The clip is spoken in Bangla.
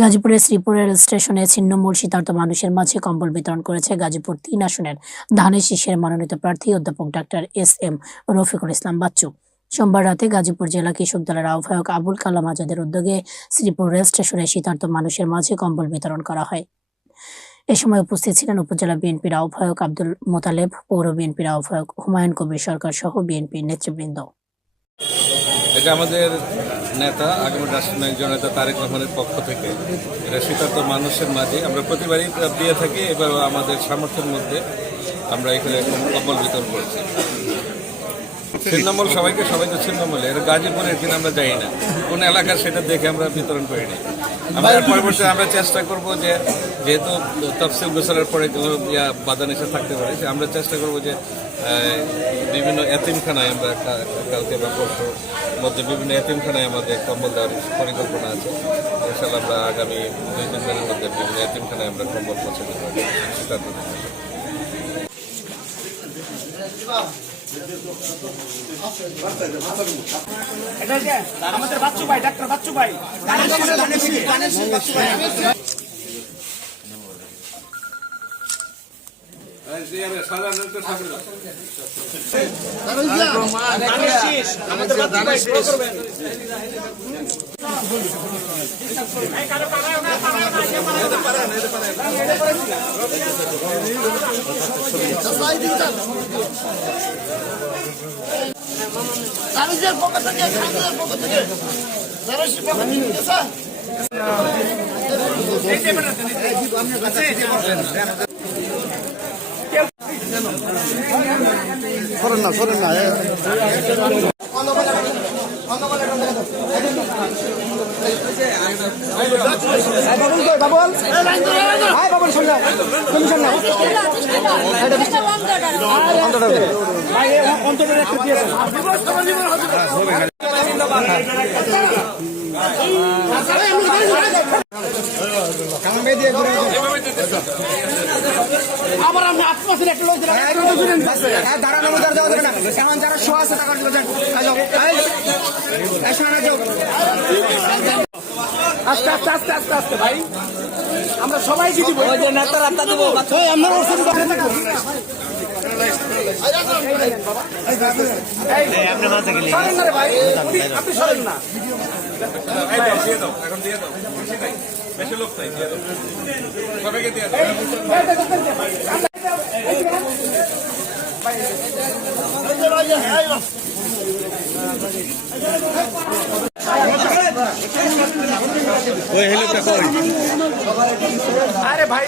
গাজীপুরের শ্রীপুর রেল স্টেশনে ছিন্নমূল শীতার্ত মানুষের মাঝে কম্বল বিতরণ করেছে গাজীপুর ৩ আসনের ধানের শীষের মনোনীত প্রার্থী অধ্যাপক ডাক্তার এস.এম. রফিকুল ইসলাম বাচ্চু। সোমবার রাতে গাজীপুর জেলা কৃষক দলের আহ্বায়ক আবুল কালাম আজাদের উদ্যোগে শ্রীপুর রেল স্টেশনে শীতার্ত মানুষের মাঝে কম্বল বিতরণ করা হয়। এ সময় উপস্থিত ছিলেন উপজেলা বিএনপির আহ্বায়ক আব্দুল মোতালেব, পৌর বিএনপির আহ্বায়ক হুমায়ুন কবির সরকার সহ বিএনপির নেতৃবৃন্দ। এটা আমাদের নেতা আগামী রাষ্ট্রনায়ক জননেতা তারেক রহমানের পক্ষ থেকে এটা শীতার্ত মানুষের মাঝে আমরা প্রতিবারই দিয়ে থাকি। এবার আমাদের সামর্থ্যের মধ্যে আমরা এখানে কম্বল বিতরণ করেছি। ছিন্নমূল সবাই তো ছিন্নমূল, এটা গাজীপুরের কিনা আমরা যাই না, কোন এলাকার সেটা দেখে আমরা বিতরণ করি না। আমরা পরবর্তীতে আমরা চেষ্টা করব যে যেহেতু তফসিল গোছানোর পরে বাধা নিষেধ থাকতে পারে, আমরা চেষ্টা করব যে বিভিন্ন এতিমখানায় আমরা কালকে বা পরশুর মধ্যে বিভিন্ন এতিমখানায় আমাদের কম্বল দেওয়ার পরিকল্পনা আছে। ইনশাআল্লাহ আমরা আগামী 2-3 দিনের মধ্যে বিভিন্ন এতিমখানায় আমরা কম্বল পৌঁছে দেবো। আমাদের বাচ্চু ভাই, ডাক্তার বাচ্চু ভাই, সরেন না আবার আমরা আত্মসের একটা লোক দাঁড়ানো যাওয়া যাবে না, এখন যারা শো আছে টাকা আস্তে আস্তে আস্তে আস্তে আস্তে ভাই, আমরা সবাই যদি নেতার আত্মা দেবো আপনি সরেন না। বেশি লোক চাই, সবাইকে দিয়ে আরে ভাই